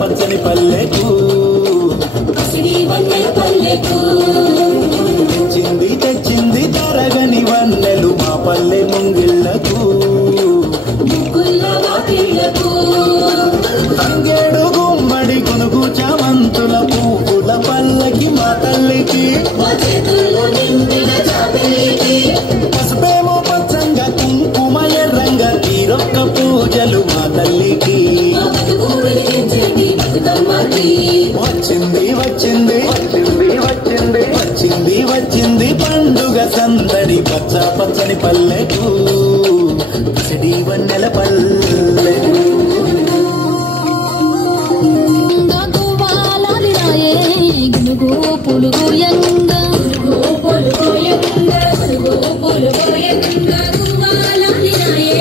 పచ్చని పల్లెకు తెచ్చింది తెచ్చింది తరగని వన్నెలు మా పల్లె ముంగిళ్లకు తంగేడు గుమ్మడి కొనుగు చామంతుల పువ్వుల పల్లకి మా తల్లికి పసుపే పల్లెకు సిడి వన్నెల పల్లెకు గునుగు పులుగు యంగ పులుగు యంగ గునుగు పులుగు యంగ గువాలాలినాయే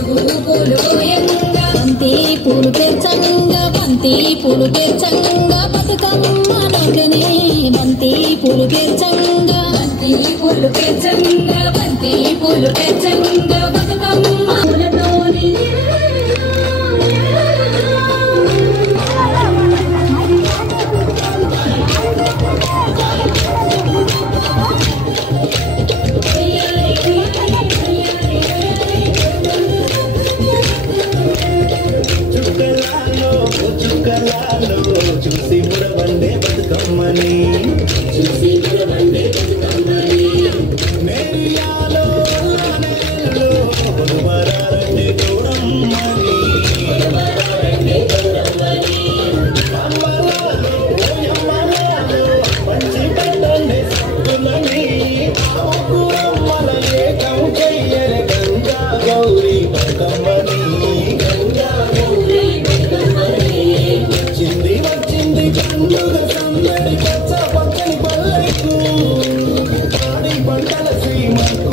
పులుగు పులుగు యంగ బంతి పూలు పేర్చంగ బతుకమ్మ నోటనే బంతి పూలు పేర్చంగ బతుకమ్మ పూలతోని చూసి మురవండే బతుకమ్మని నేరియాలో వరారండే గౌరమ్మని మంచి పెట్టండి సత్తులని ఆకురమ్మల ఏకం చెయ్యని గంగా గౌరీ బతుకమ్మని వచ్చింది పండుగ సందడి పచ్చ పచ్చని పల్లెకు పాడి పంటల సీమకు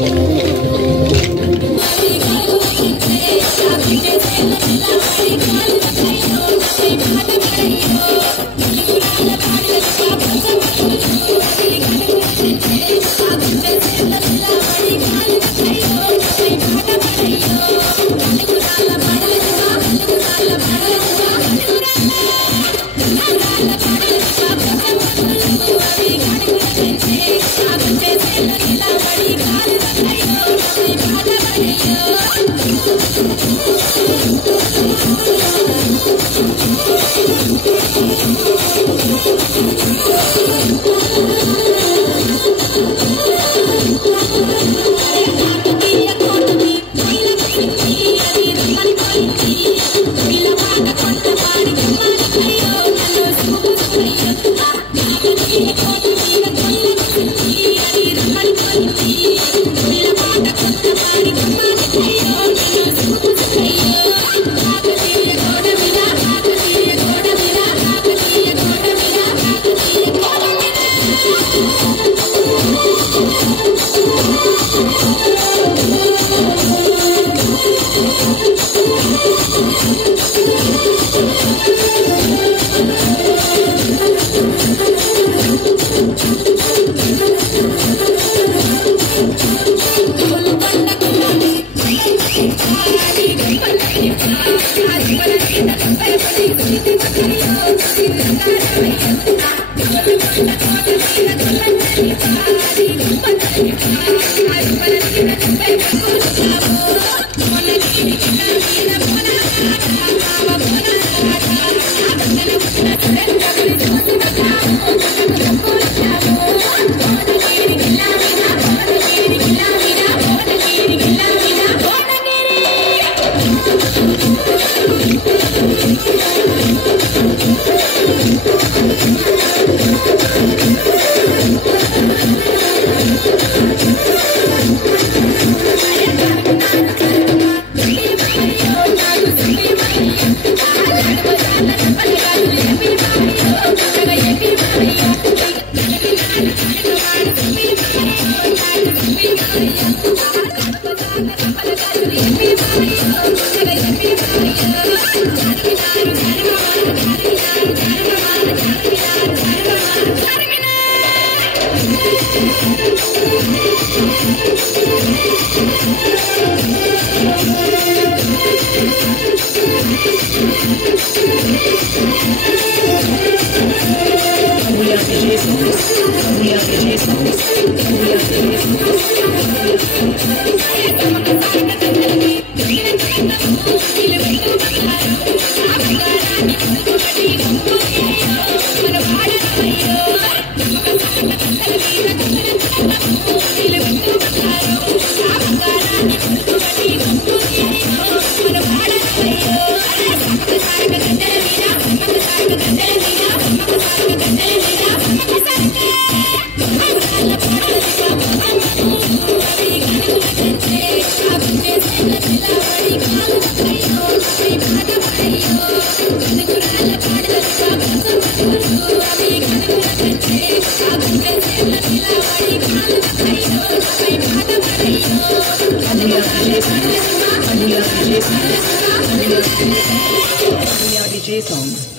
DJ songs.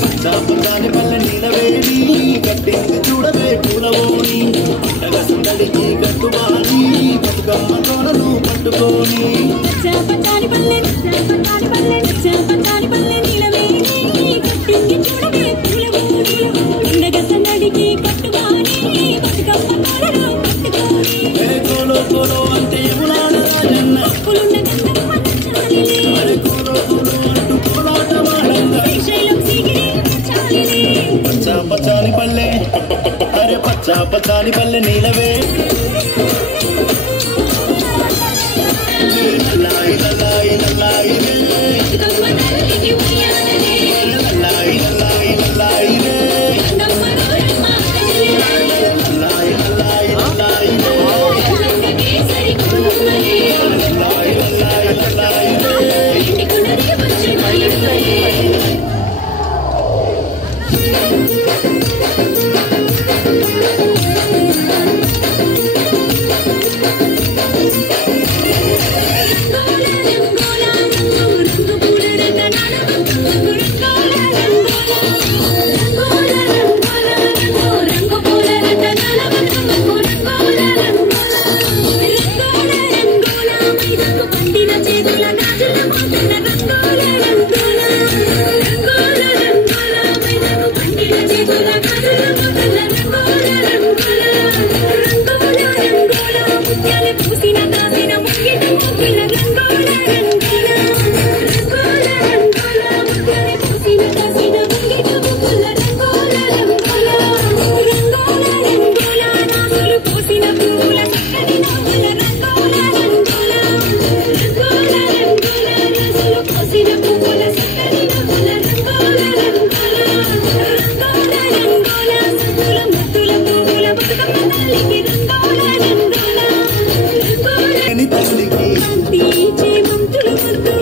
పచ్చాపదాని పల్లె నీలవేణి కట్టింది చూడవే పూలవోని సందడికి గట్టుబాని బతుకమ్మ తోనలు పట్టుకోని పచ్చాపదాని పల్లె నీలవేణి కట్టింది చూడవే పూలవోని ఉండగా సందడికి గట్టుబాని బతుకమ్మ తోనలు పట్టుకోని కోలో కోలో అంటే ఎములాడ రాజన్న పులున్న గంధమ్మ చాలిలే అరే కోలో కోలో అంటూ కోలాటమాడంగా శైలం సిగిరి చాలిలే పచ్చాపచాని పల్లె అరే పచ్చాపచాని పల్లె నీలవే లలాయి లలాయి లలాయి బతుకమ్మ తల్లికి ఉయ్యాలలే లలాయి లలాయి లలాయి గంధమ్మ గౌరమ్మ కదిలే లలాయి లలాయి లలాయి కేసరి కుమ్మలే లలాయి లలాయి లలాయి ఇంటికున్నది వచ్చి మళ్ళీ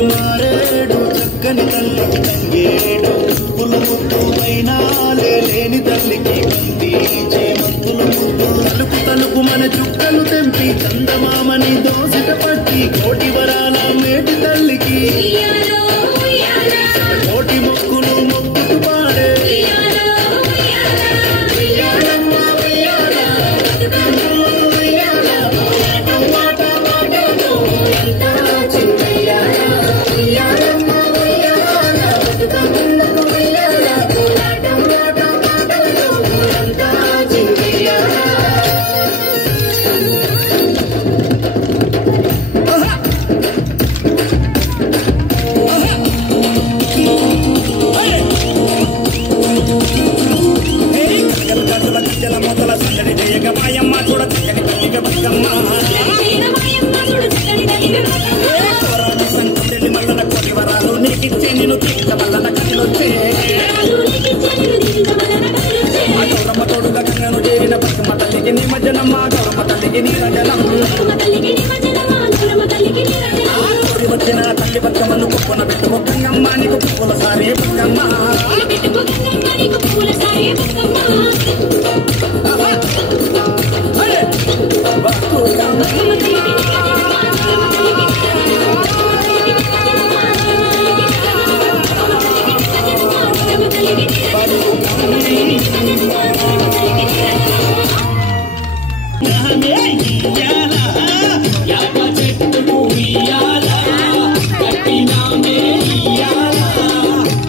మారేడు చక్కని తల్లికి తంగేడు పులు ముద్దు వైనాలే లేని తల్లికి బంది చేమంతులు ముద్దు తలుపు తలుపు మన చుక్కలు తెంపి చందమామని దోసిట పట్టి కోటి వరాల మేటి తల్లికి కోటి మొక్కులు మొక్కుతూ పాడే వచ్చిన తల్లి బతుకమ్మను కుప్పన పెట్టుకో గంగమ్మ నీకు పువ్వుల సారే బతుకమ్మ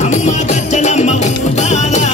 అమ్మ గజ్జలమ్మ ఊపాలా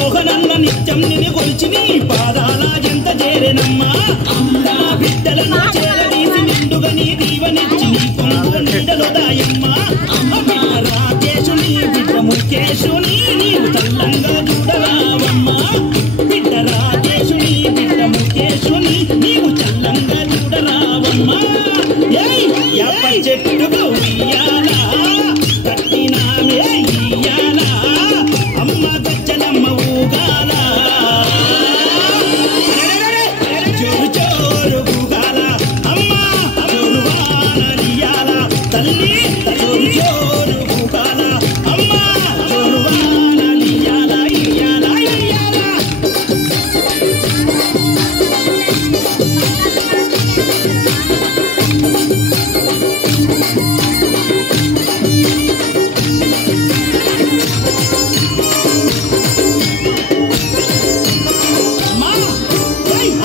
మోహనన్న నిత్యం నిన్ను కొలిచి నీ పాదాల ఎంత చేరేనమ్మా నా బిడ్డలను చేరదీసి నిండుగా నీ దీవనిచ్చి నీ కొంగు నీడలో దాయమ్మా రాకేశుని బిడ్డ ముఖేశుని నీవు చల్లంగా చూడరావమ్మా బిడ్డ రాకేశుని బిడ్డ ముఖేశుని నీవు చల్లంగా చూడరావమ్మా యాప చెట్టుకు ఉయ్యాలా కట్టినామే ఇయ్యాలా అమ్మ గజ్జలమ్మ ఊగాల జోరు జోరు ఊగాల అమ్మ జోరు వానలియాల తల్లి జోరు జోరు ఊగాల అమ్మ జోరు వానలియాల ఇయ్యాల ఇయ్యాల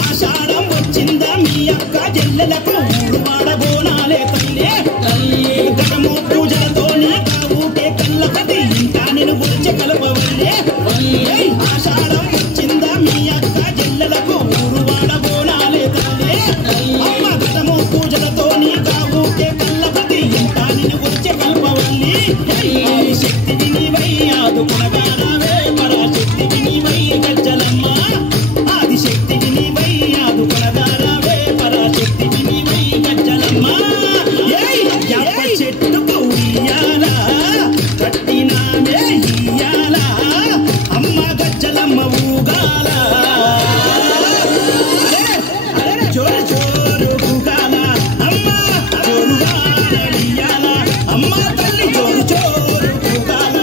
ఆషాఢం వచ్చిందా మీ అక్క జల్లెలకు ఊరు వాడబోనాలే తల్లి గడము పూజలతో నీ కావుకే కళ్ళపతి ఇంకా నేను గురించి కలపవల్లే ఆషాఢం వచ్చిందా మీ అక్క జల్లెలకు ఊరు వాడబోనాలే తల్లి అమ్మ గడము పూజలతో నీ కావుకే కళ్ళపతి ఇంకా నేను గురించి కలపవల్లి శక్తివి నీవై ఆదుకునగానవే పరాశక్తివి నీవై గజ్జలమ్మ ఆదిశక్తివి నీవై ఆదుకునగానవే పరాశక్తివి నీవై గజ్జలమ్మ యాప చెట్టుకు ఉయ్యాల కట్టినామే ఇయ్యాల అమ్మ గజ్జలమ్మ ఊగాల జోరు జోరు ఊగాల అమ్మ జోరు వానలియాల అమ్మ తల్లి జోరు జోరు ఊగాల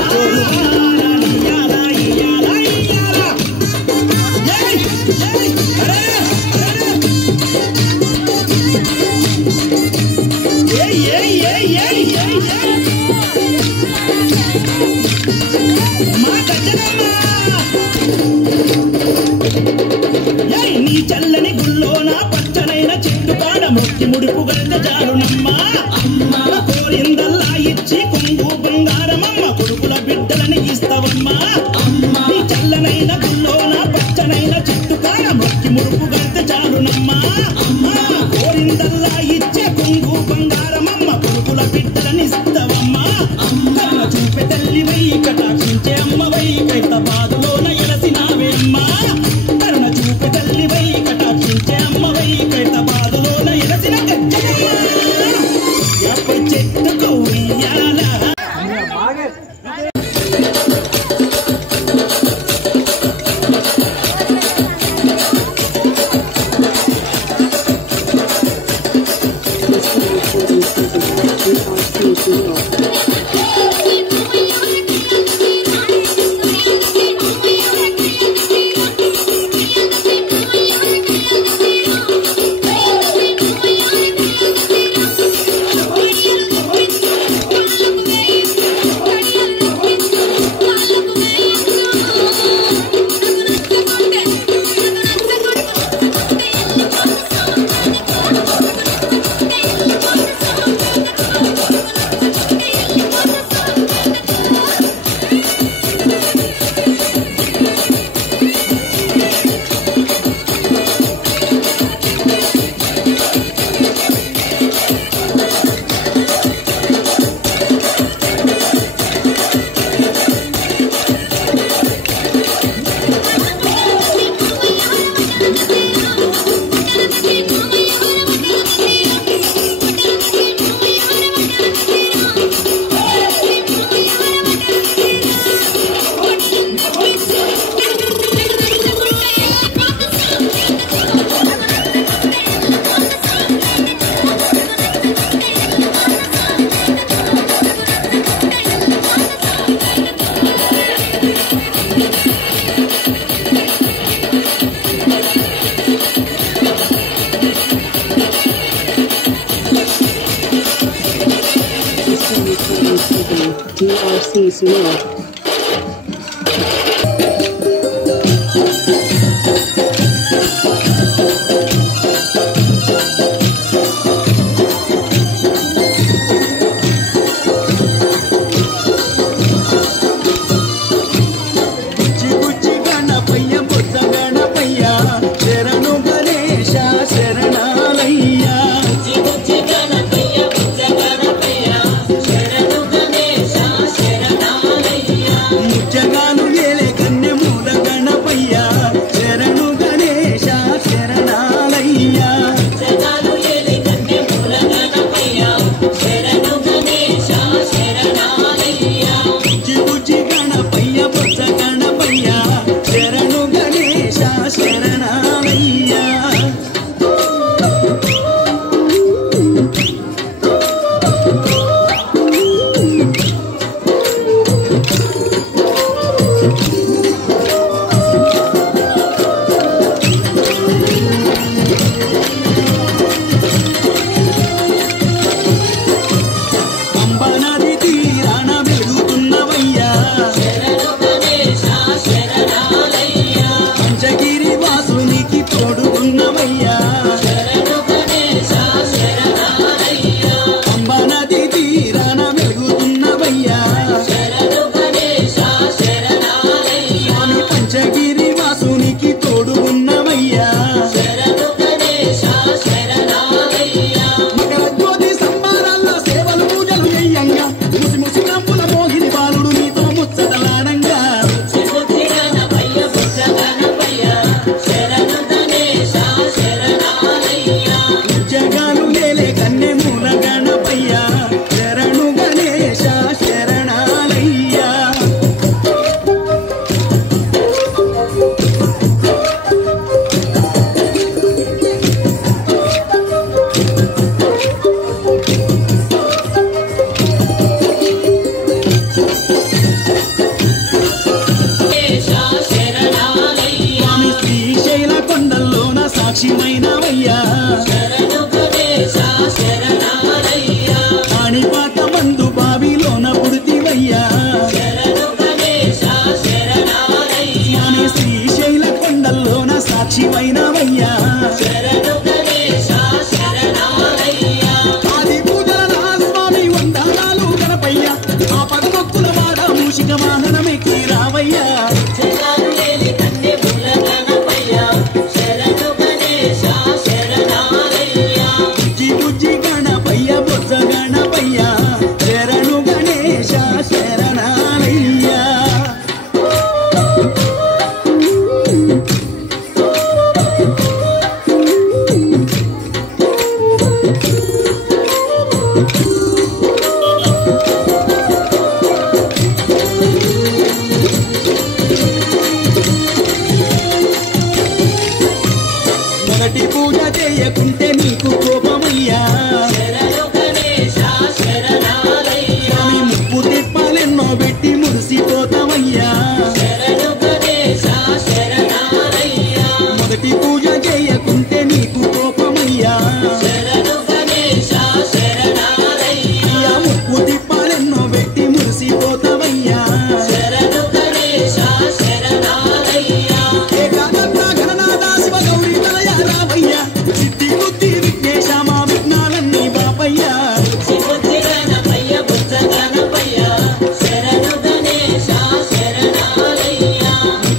జోరు వానలియాల ఇయ్యాల ఇయ్యాల మా గజ్జలమ్మ నీ చల్లని గుల్లోన పచ్చనైన చెట్టు కాడ మొక్కి ముడుపు గంట జారునమ్మా కోరిందల్లా ఇచ్చి కొంగు బంగారమమ్మ కొడుకుల బిడ్డలని ఇస్తావమ్మా నీ చల్లనైన గుల్లోన పచ్చనైన చెట్టు కాడ మొక్కి ముడుపు గంట జారునమ్మా కోరిందల్లా ఇచ్చే కొంగు బంగారమమ్మ కొడుకుల బిడ్డలని ఇస్తావమ్మా కరుణ చూపే తల్లివై కటాక్షించే అమ్మవై కైత బాధలోన ఎలసినావే అమ్మా కరుణ చూపే తల్లివై కటాక్షించే అమ్మవై కైత బాధలోన ఎలసిన గజ్జలమ్మ యాప చెట్టుకు ఉయ్యాల DRC Smith.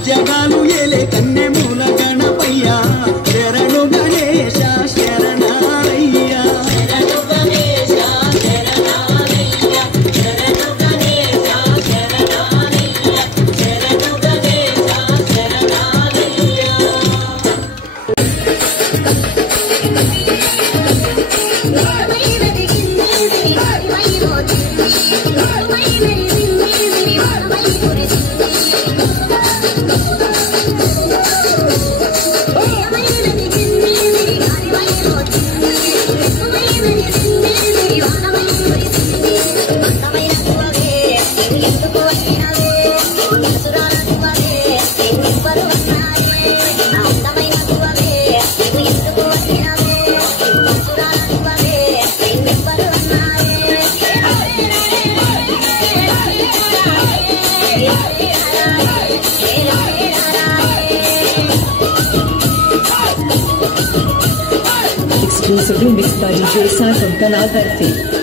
జగాలు ఏలే కన్నె మూల గణపయ్య శరణు గణేశ శరణాలయ్య శరణు గణేశ శరణాలయ్య శరణు గణేశ శరణాలయ్య శరణు Ganesha శరణాలయ్య Exclusively mixed by DJ Sai from Kanal Dharti.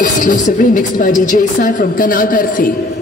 Exclusively mixed by DJ Sai from Kanal Dharti.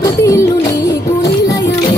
ప్రతి ఇల్లు నీకు నిలయమే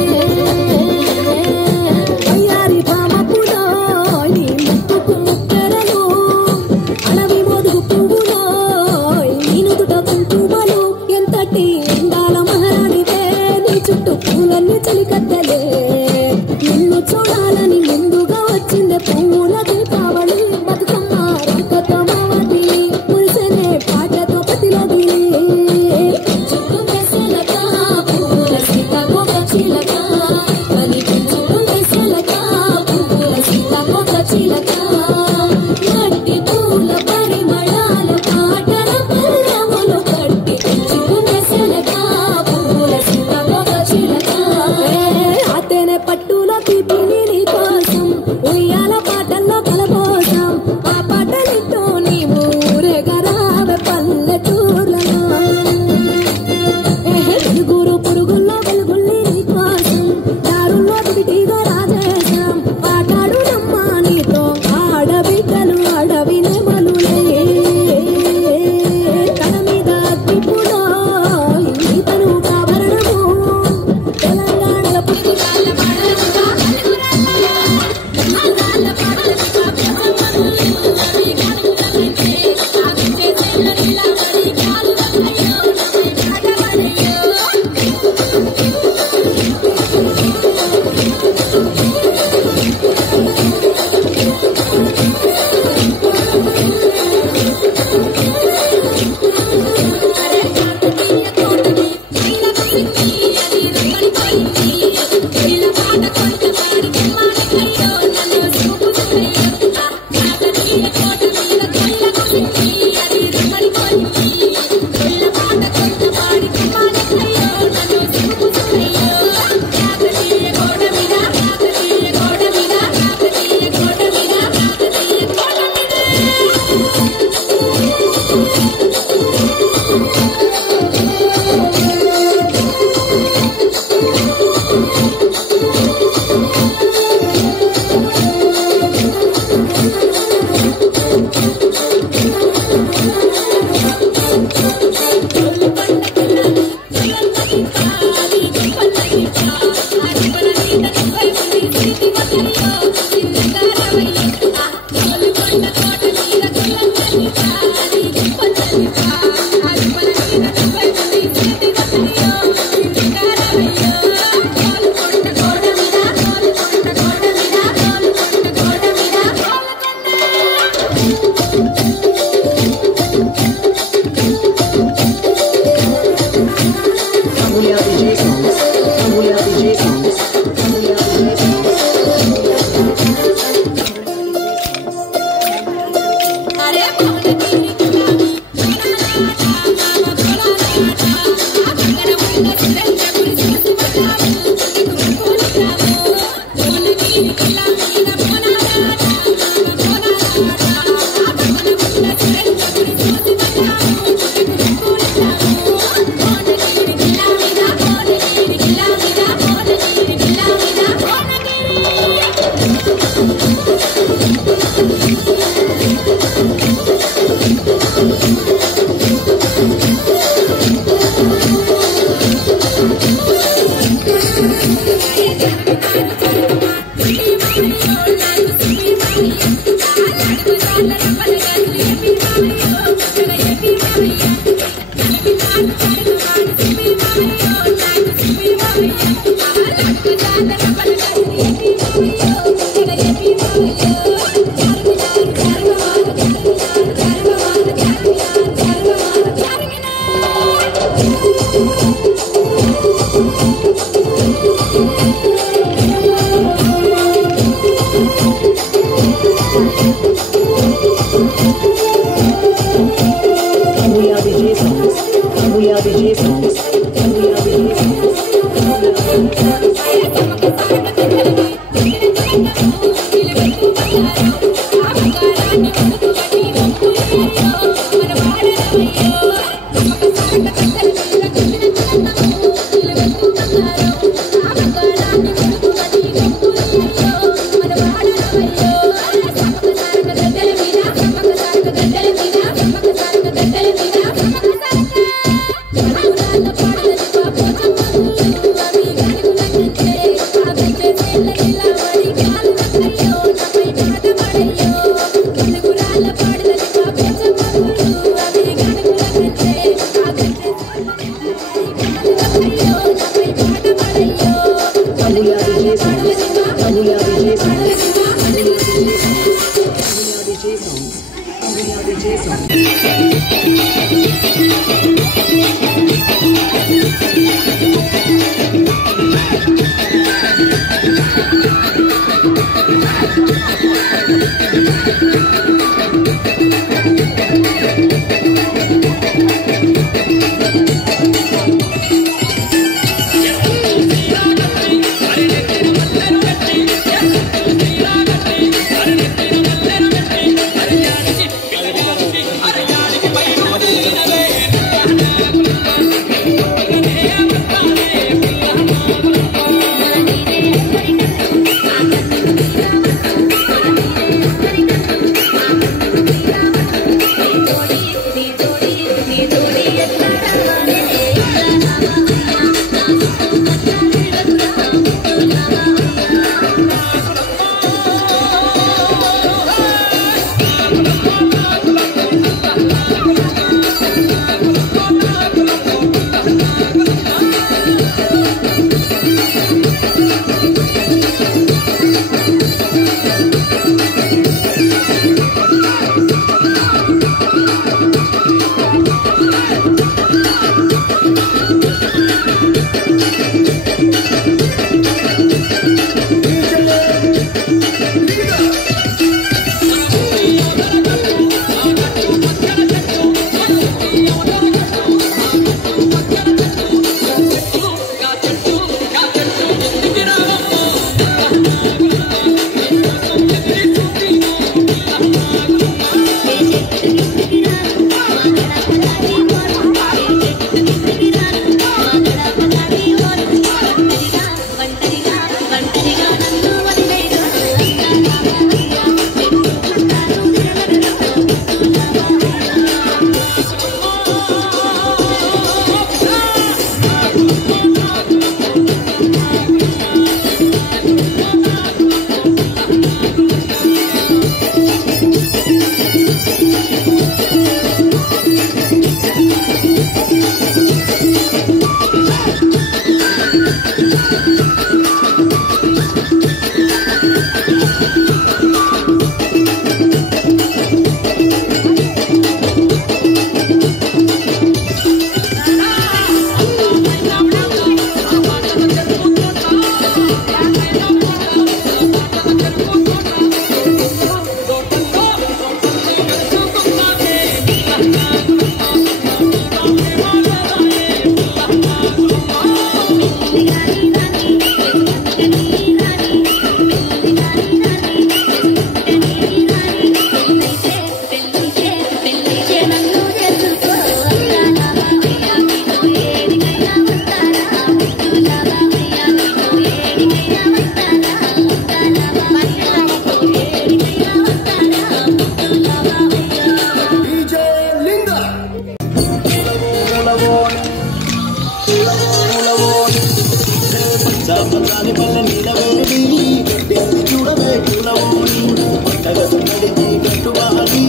జాపకాని పల్ల నీలవేడి గట్టెత్తి చూడవే కులవోని పండగ సందడికి గట్టువాని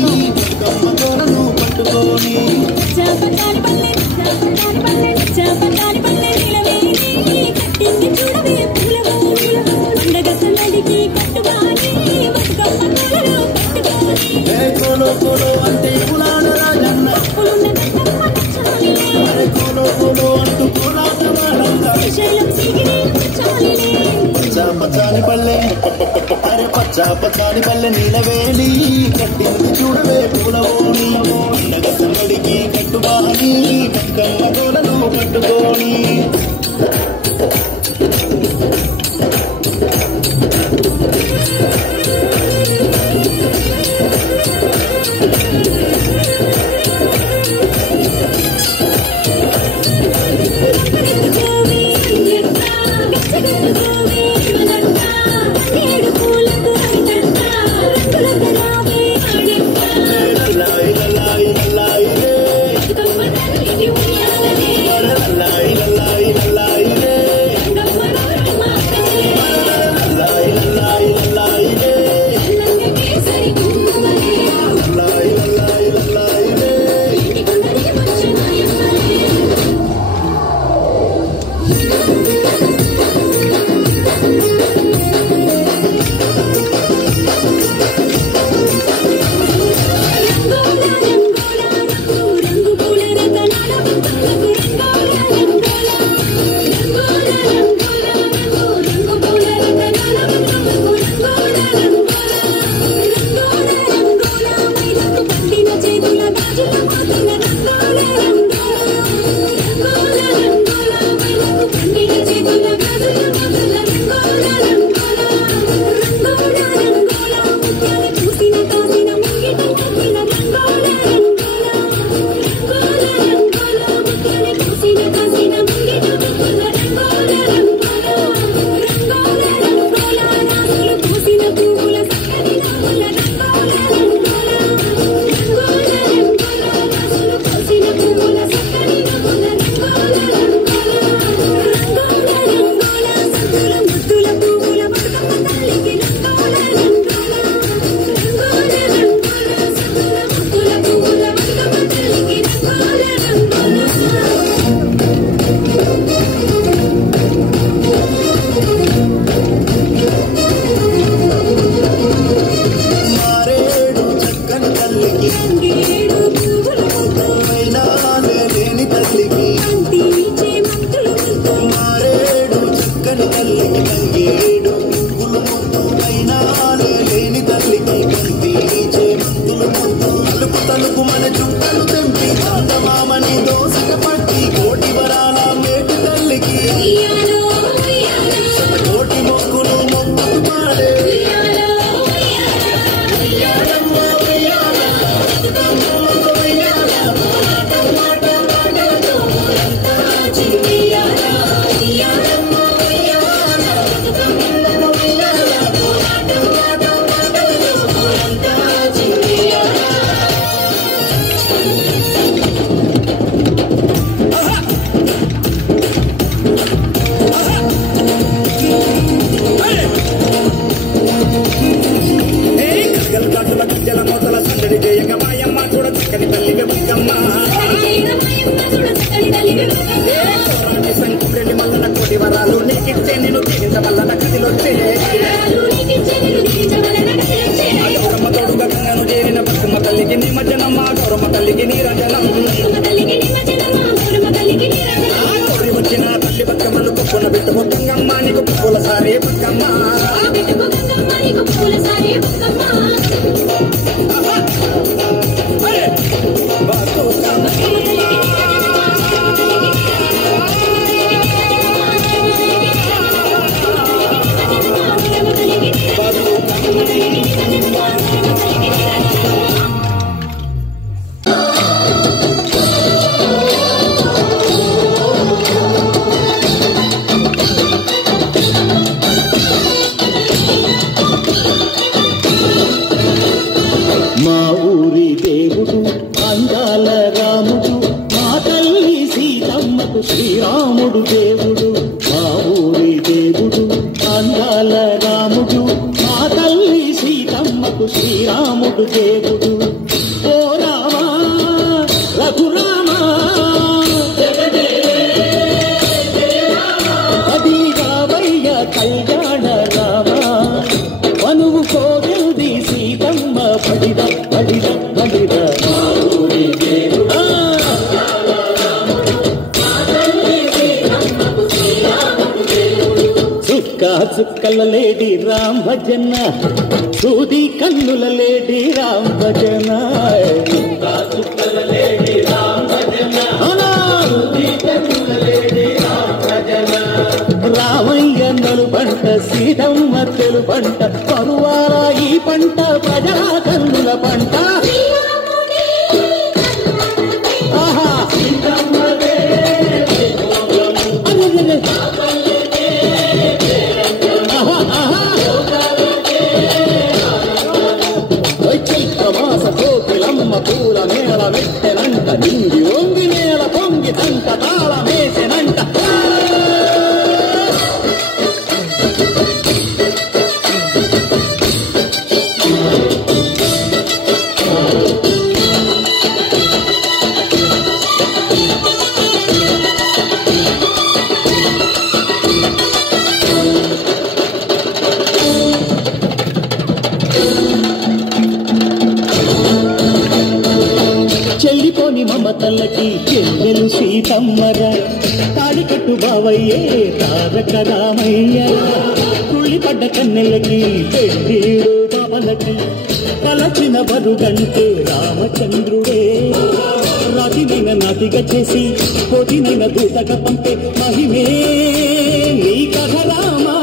కమ్మతోనను పట్టుకోని జాపకాని పల్లె నీలవేడి గట్టెత్తి చూడవే కులవోని పండగ సందడికి గట్టువాని కమ్మతోనను పట్టుకోని ఏ కోలో కోలో అంటే కులాల రాజన్న పులున్న గట్టమ్మ నచ్చాలి అరే కోలో కోలో అంటూ కులాల వాడంతా శ్రీశైలం సిగిరి చాలిలే పచ్చాని పల్లె అరే పచ్చ చాపకాని పల్లె నీలవేణి కట్టింది చూడవే పూలవోని పండగ సందడికి కట్టుబాని కక్కమ్మ గోలను కట్టుకోని చుక్కల లేడి రామ్ భజన సూది కన్నుల లేడి రామ్ భజన చుక్కల లేడి రామ్ భజన సూది కన్నుల లేడి రామ్ భజన రామయ్య నలుబంట సీతమ్మ తెలుబంట పరువాల ఈ పంట ప్రజా కన్నుల పంట పూల మేళ వెట్టెనంట నింగి వంగి నేల పొంగి తంట తాళ మేసెనంట చెల్లిపోని మమతల్లకి చెల్లెలు సీతమ్మర తాడికట్టు బావయ్యే తారక రామయ్య కుళ్ళిపడ్డ కన్నెలకి పెళ్ళిడు బావలకి కలచిన బరుగంటే రామచంద్రుడే రాతినైన నాతిగా చేసి కోటినైన దూతగా పంపే మహిమే నీ కథ రామా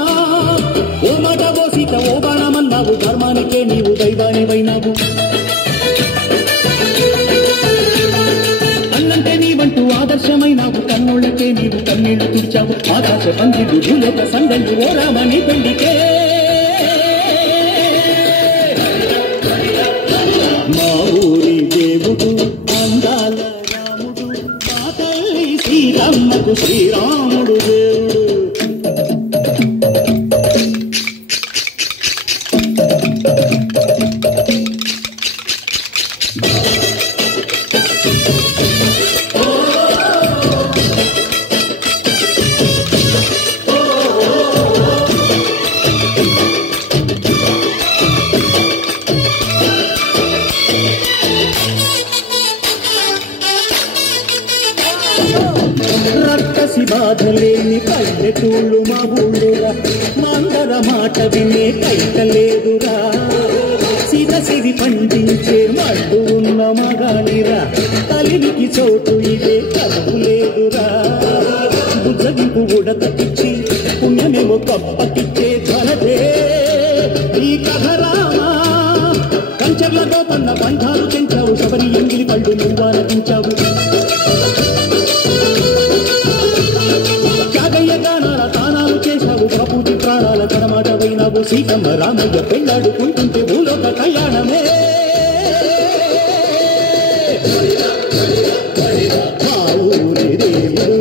ఓ మాట ఓ సీత ఓ బాణమన్నావు ధర్మానికే నీవు దైవానివైనావు అన్నంటే నీవంటూ ఆదర్శమైనావు కన్నోళ్ళకే నీవు కన్నీళ్లు తీర్చావు ఆకాశ పందిడు భూలోక సందళ్ళు ఓ రామని పెళ్లికే మా ఊరి దేవుడు అందాల రాముడు మా తల్లి శ్రీరామకు శ్రీరాముడు దేవుడు రక్కసి బాధలేని పల్లెటూళ్ళు మా ఊళ్ళురా మందర మాట వినే కైకలేదురా సీత సిరి పండించే మడ్డు ఉన్న మగానిరా కలినికి చోటు ఇదే కలుపు లేదురా బుజ్జగింపు ఉడతకిచ్చి పుణ్యమేమో కప్పకిచ్చే ధనదే ఈ కథ రామా కంచర్లతో పన్న బంధాలు పెంచావు శబరి ఎంగిలి పళ్ళు నువ్వు ఆలకించావు గానాల తానాలు చేశావు బాపూజీ ప్రాణాల కడమాటవైనావు సీతమ్మ రామయ్య పెళ్ళాడుకుంటుంటే భూలోక కళ్యాణమే మా ఊరి దేవుడు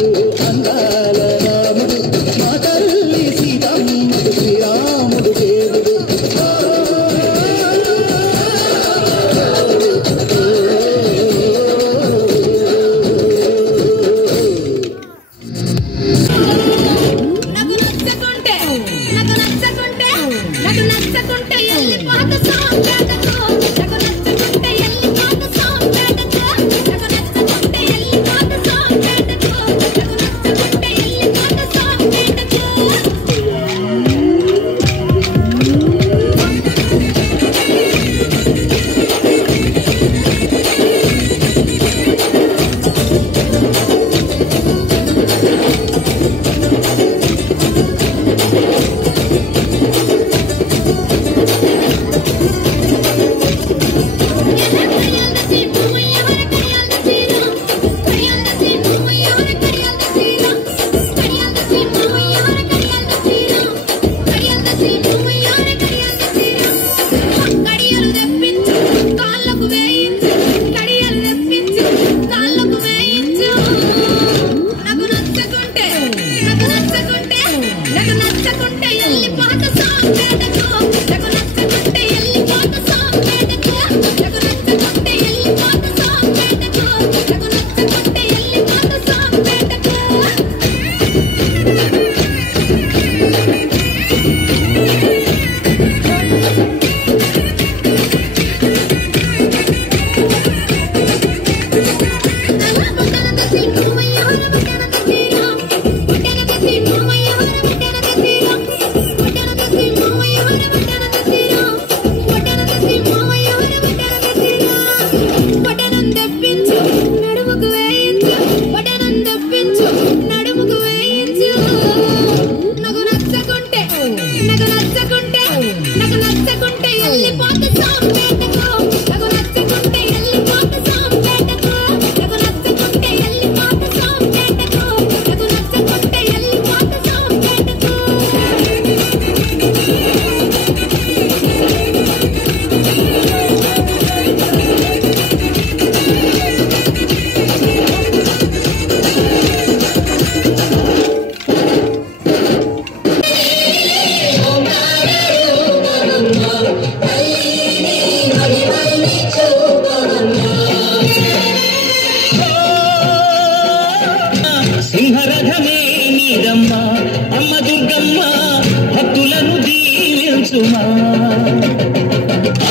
అందాల రాముడు మా తల్లి సీతమ్మకు శ్రీరాముడు దేవుడు నాకు నచ్చకుంటే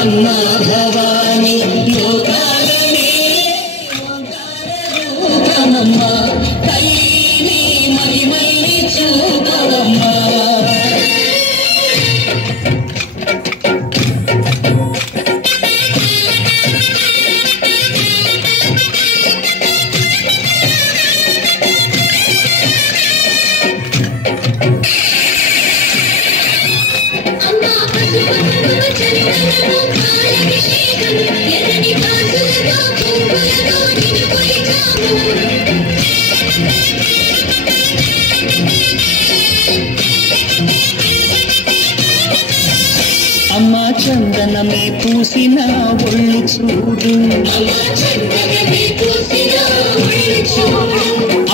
అమ్మా భవాని లోకాలనే రూపమమ్మా తల్లిని మహిమల్ని చూపవమ్మా అమ్మా చందనమే పూసిన ఒళ్ళు చూడు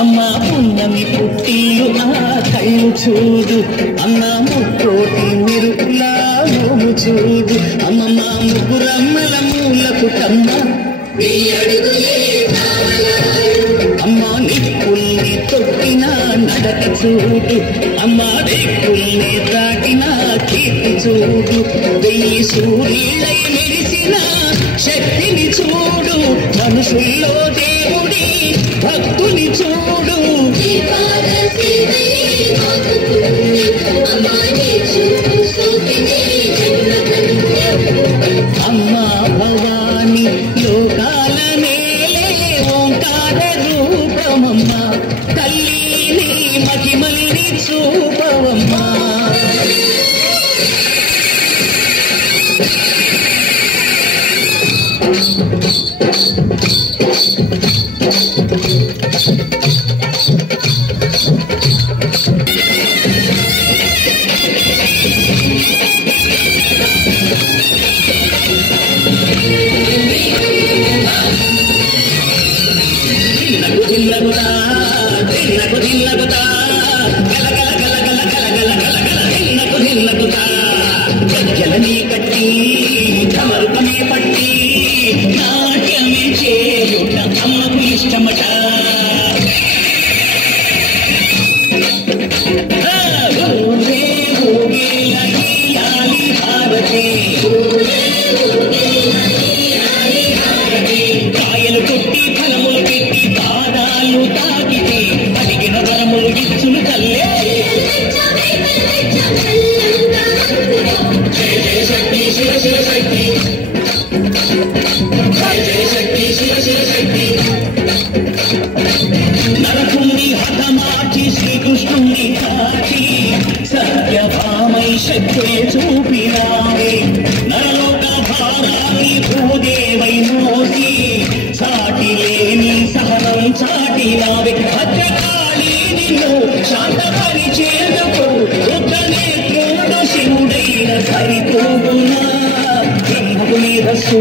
అమ్మా పున్నమి పుట్టిల్లు ఆ కళ్ళు చూడు అమ్మా ముక్కోటి మెరుపులా మోము చూడు అమ్మమ్మ ముగ్గురమ్మల మూలకు కమ్మ అమ్మా నిప్పుల్ని తొక్కిన నడక చూడు అమ్మా దిక్కుల్ని దాటిన కీర్తి చూడు వెయ్యి సూర్యులై మెరిసిన శక్తిని చూడు మనుషుల్లో దేవుడి భక్తుని చూడు అమ్మా భవాని లోకాల నేలే ఓంకార రూపమమ్మా తల్లిని మహిమల్ని చూపవమ్మా జలని కట్టి ధమరుకమే పట్టి నాట్యమే చేయుట అమ్మకు ఇష్టమట కాయలు కొట్టి ఫలములు పెట్టి పాదాలు తాకితే అడిగిన వరములు ఇచ్చును తల్లే నరకుని హతమార్చి శ్రీకృష్ణుని కాచి సత్యభామై శక్తి చూపినావే నరలోక భారాన్ని భూదేవై మోసి సాటి లేని సహనం చాటినావే భద్రకాళి నిన్ను శాంతపరి చేదకు రుద్రనేత్రుడు శివుడైన సరితూగునా బ్రహ్మకు మేధస్సు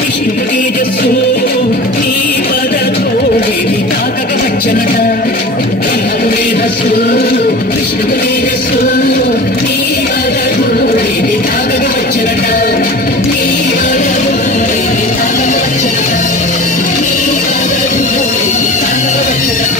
విష్ణుకు తేజస్సు నీ పదతో వేది తాకక సచ్చనట బ్రహ్మకు మేధస్సు విష్ణుకు తేజస్సు నీ పదతో వేది తాకక వచ్చనట నీ పదతో వేది తాకక వచ్చనట నీ పదతో వేది తాకక వచ్చనట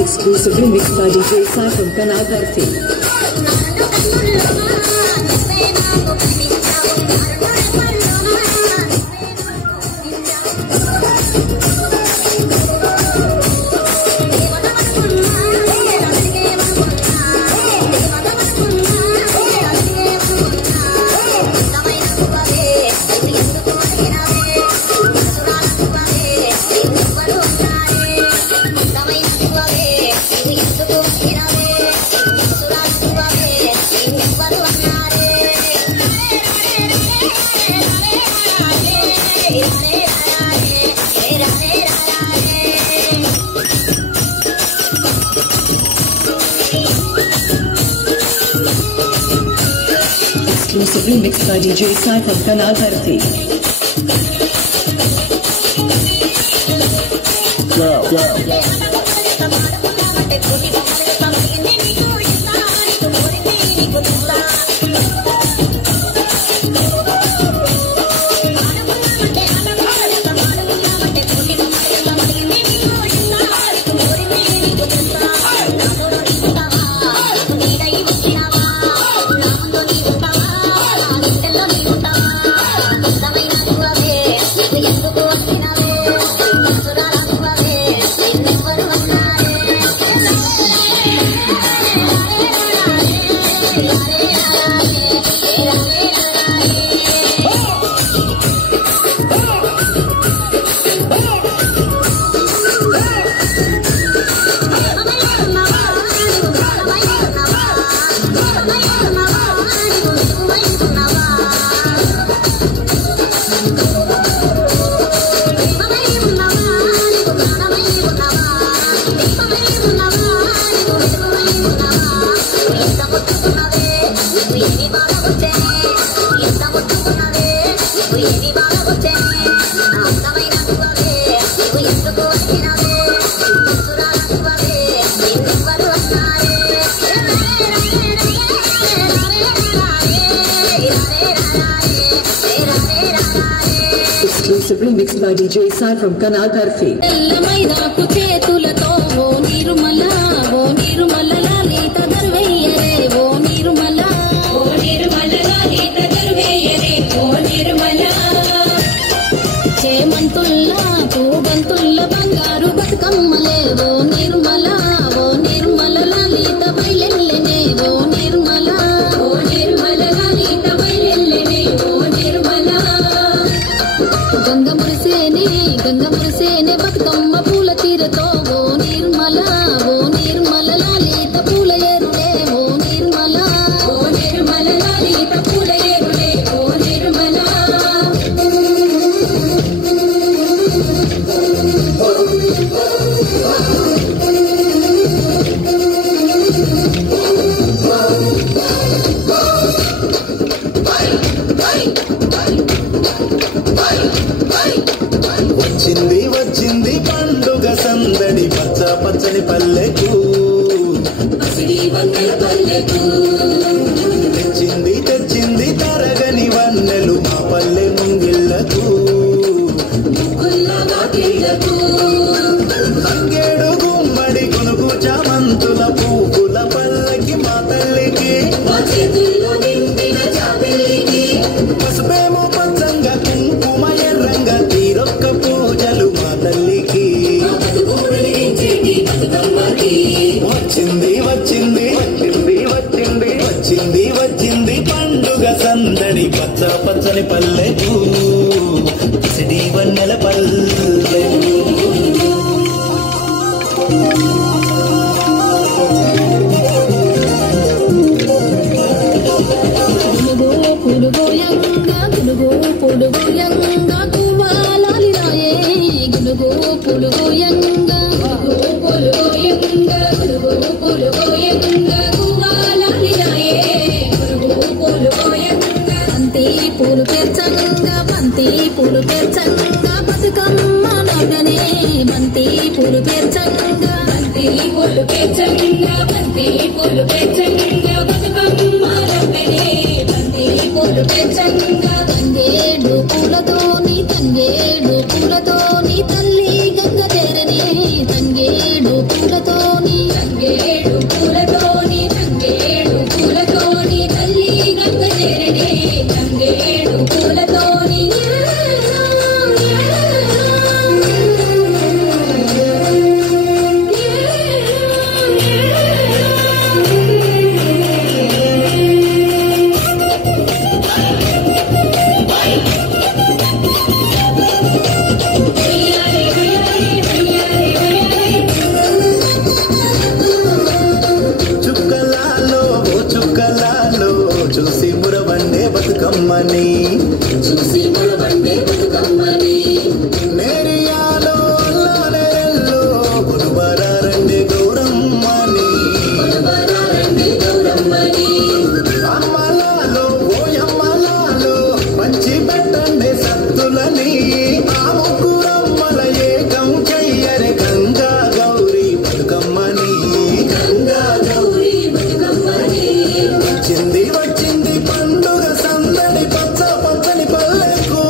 Exclusively mixed by DJ Sai from Kanal. Exclusively mixed by DJ Sai from Kanal Bharati. Exclusively mixed by DJ Sai from Kanal Bharati. వచ్చింది వచ్చింది పండుగ పచ్చని పల్లెకు తెచ్చింది తెచ్చింది తరగని వన్నెలు మా పల్లె ముంగిళ్ళకు తంగేడు గుమ్మడి కొనుగు చామంతుల పువ్వుల పల్లకి మా తల్లికి పసుపేమో పచ్చంగా కుంకుమ ఎర్రంగా తీరొక్క పూజలు మా తల్లికి వచ్చింది వచ్చింది వచ్చింది వచ్చింది వచ్చింది వచ్చింది పండుగ సందడి పచ్చ పచ్చని పల్లెకు సిడి వన్నెల పల్లెకు పూలు పేర్చంగా బతుకమ్మ నవ్వనే బంతి పూలు పేర్చంగా బంతి పూలు పేర్చంగా బంతి పూలు పేర్చంగా బతుకమ్మ నవ్వనే బంతి పూలు పేర్చంగా తంగేడు పూలతోని తల్లి గంగ చేరనే తంగేడు పూలతోని తల్లి గంగ చేరనే తంగేడు పూలతోని చూసి మురవండే బతుకమ్మని నేరియాలో అల్లారెల్లో గురువారండే గౌరమ్మని అమ్మలాలో ఓయమ్మలాలో పంచి పెట్టండి సత్తులని ఆ ముగ్గురమ్మల ఏకం చెయ్యరే గంగా గౌరీ బతుకమ్మని వచ్చింది వచ్చింది పండుగ సందడి పచ్చ పచ్చని పల్లెకు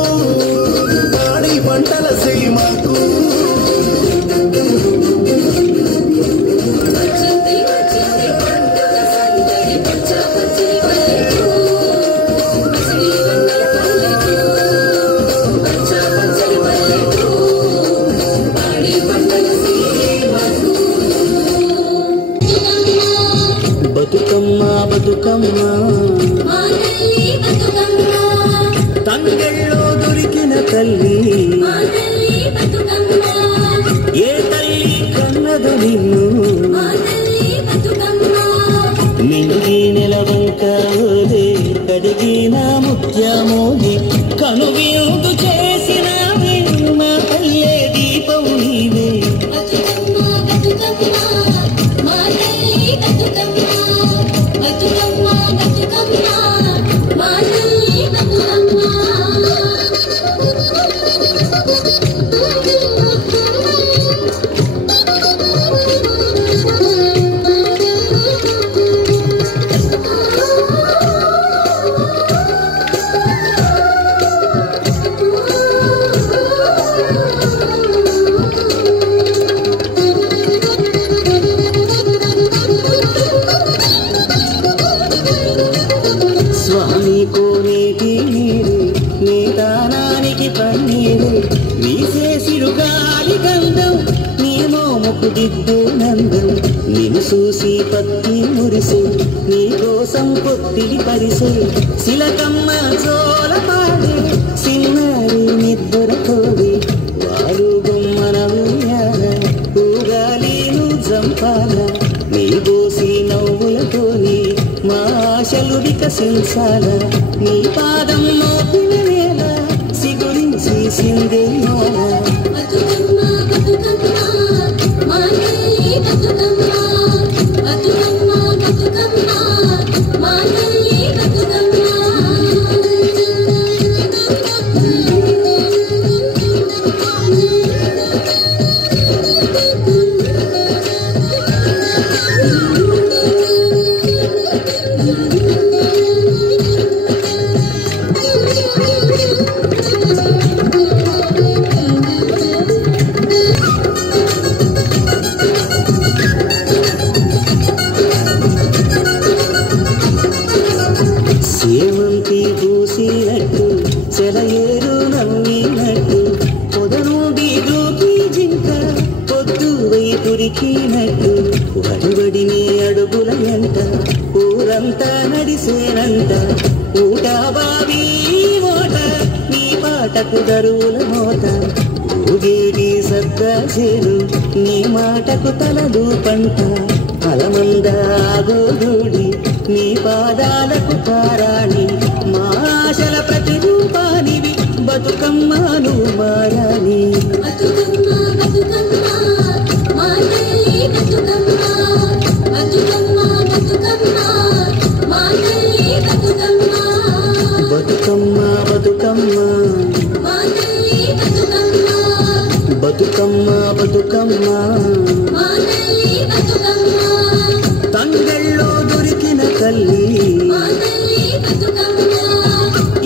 పాడి పంటల సీమకు బతుకమ్మ బతుకమ్మ తంగెళ్ళో దొరికిన తల్లి ఏ తల్లి కన్నదు నిన్ను మింగి నెలవంకాలే కడిగిన ముత్యమోది కనువిందు చేసినావే మా పల్లె దీపం నీవే స్వామి కోనేటి నీరు నీ దానానికి పన్నీరు నీసేసిరు గాలి గంధం నీ మోముకు దిద్దు నందం నిన్ను చూసి పత్తి మురిసే నీ కోసం పొత్తిడి పరిసే శిలకమ్మ జోల పాడే సిన్నారి నిద్రతోడి వారు గుమ్మన ఉయ్యాల ఊగాలీను జంపాల నీ బోసి నవ్వులతోని మా ఆశలు వికసించాల నీ పాదం మోపిన వేళ సిగురించి సిందేయాల ఉరికినట్టు వడివడి నీ అడుగుల ఎంట ఊరంతా నడిసేనంట ఊట బావి మోట నీ పాటకు దరువుల మోత ఊగేటి సద్దాసేరు నీ మాటకు తలదు పంట అలమంద గోధుడి నీ పాదాలకు పారాణి మా ఆశల ప్రతిరూపానివి బతుకమ్మను మారాని బతుకమ్మ బతుకమ్మ బతుకమ్మ బతుకమ్మ తంగళ్ళో దొరికిన తల్లి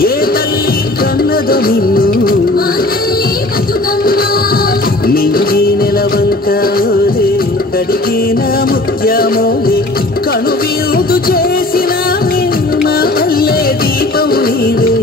ఏ తల్లి కన్నదో నిన్ను నింగి నెలవంకాలే కడిగిన ముత్యమోలే కనువిందు చేసినావే మా పల్లె దీపం నీవే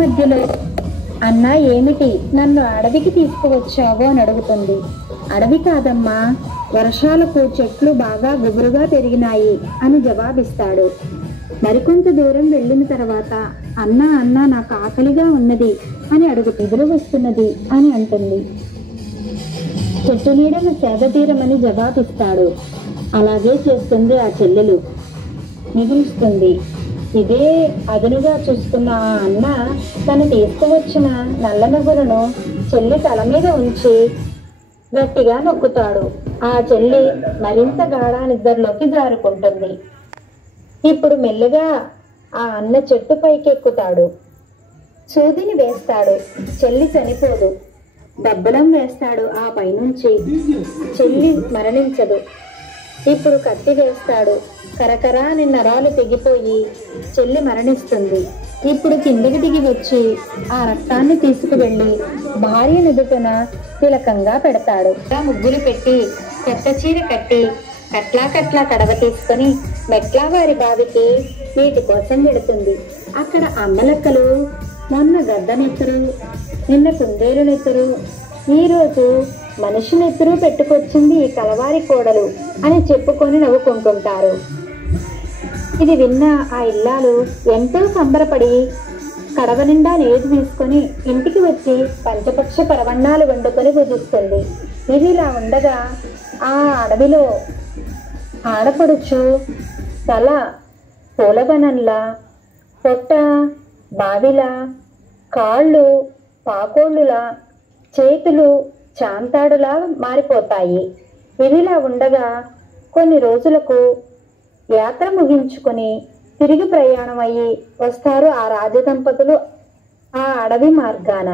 మధ్యలో అన్నా ఏమిటి నన్ను అడవికి తీసుకువచ్చావు అని అడుగుతుంది. అడవి కాదమ్మా, వర్షాలకు చెట్లు బాగా గుబురుగా పెరిగినాయి అని జవాబిస్తాడు. మరికొంత దూరం వెళ్ళిన తర్వాత అన్నా అన్నా నాకు ఆకలిగా ఉన్నది అని ఎదురు వస్తున్నది అని అంటుంది. చెట్టు నీడను సేద తీరమని జవాబిస్తాడు. అలాగే చేస్తుంది ఆ చెల్లెలు, మిగులుస్తుంది. ఇదే అదునుగా చూస్తున్న ఆ అన్న తను తీసుకువచ్చిన నల్ల నువ్వులను చెల్లి తల మీద ఉంచి గట్టిగా నొక్కుతాడు. ఆ చెల్లి మరింత గాఢ నిద్రలోకి జారుకుంటుంది. ఇప్పుడు మెల్లగా ఆ అన్న చెట్టు పైకెక్కుతాడు. సూదిని వేస్తాడు, చెల్లి చనిపోదు. దబ్బలం వేస్తాడు, ఆ పైనుంచి చెల్లి మరణించదు. ఇప్పుడు కత్తి వేస్తాడు, కరకరా అని నరాలు తెగిపోయి చెల్లి మరణిస్తుంది. ఇప్పుడు కిందకి దిగి వచ్చి ఆ రక్తాన్ని తీసుకువెళ్ళి భార్య నుదుటన తిలకంగా పెడతాడు. ముగ్గులు పెట్టి కొత్త చీర కట్టి కట్లా కడవ తీసుకొని మెట్లా వారి బావికి వీటి కోసం వెళుతుంది. అక్కడ అమ్మలక్కలు మొన్న గద్దనెత్తరు, నిన్న కుందేలు నెత్తరు, ఈరోజు మనిషి నెత్తరు పెట్టుకొచ్చింది ఈ కలవారి కోడలు అని చెప్పుకొని నవ్వుకుంటుంటారు. ఇది విన్న ఆ ఇల్లాలు ఎంతో సంబరపడి కడవ నిండా నీరు తీసుకొని ఇంటికి వచ్చి పంచపక్ష పరవన్నాలు వండుకొని భుజిస్తుంది. ఇది ఇలా ఉండగా ఆ అడవిలో ఆడపడుచు తల పూలవనంలా, పొట్ట బావిలా, కాళ్ళు పాకోళ్ళులా, చేతులు చాంతాడులా మారిపోతాయి. ఇదిలా ఉండగా కొన్ని రోజులకు యాత్ర ముగించుకొని తిరిగి ప్రయాణం అయ్యి వస్తారు ఆ రాజదంపతులు ఆ అడవి మార్గాన.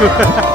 हाँ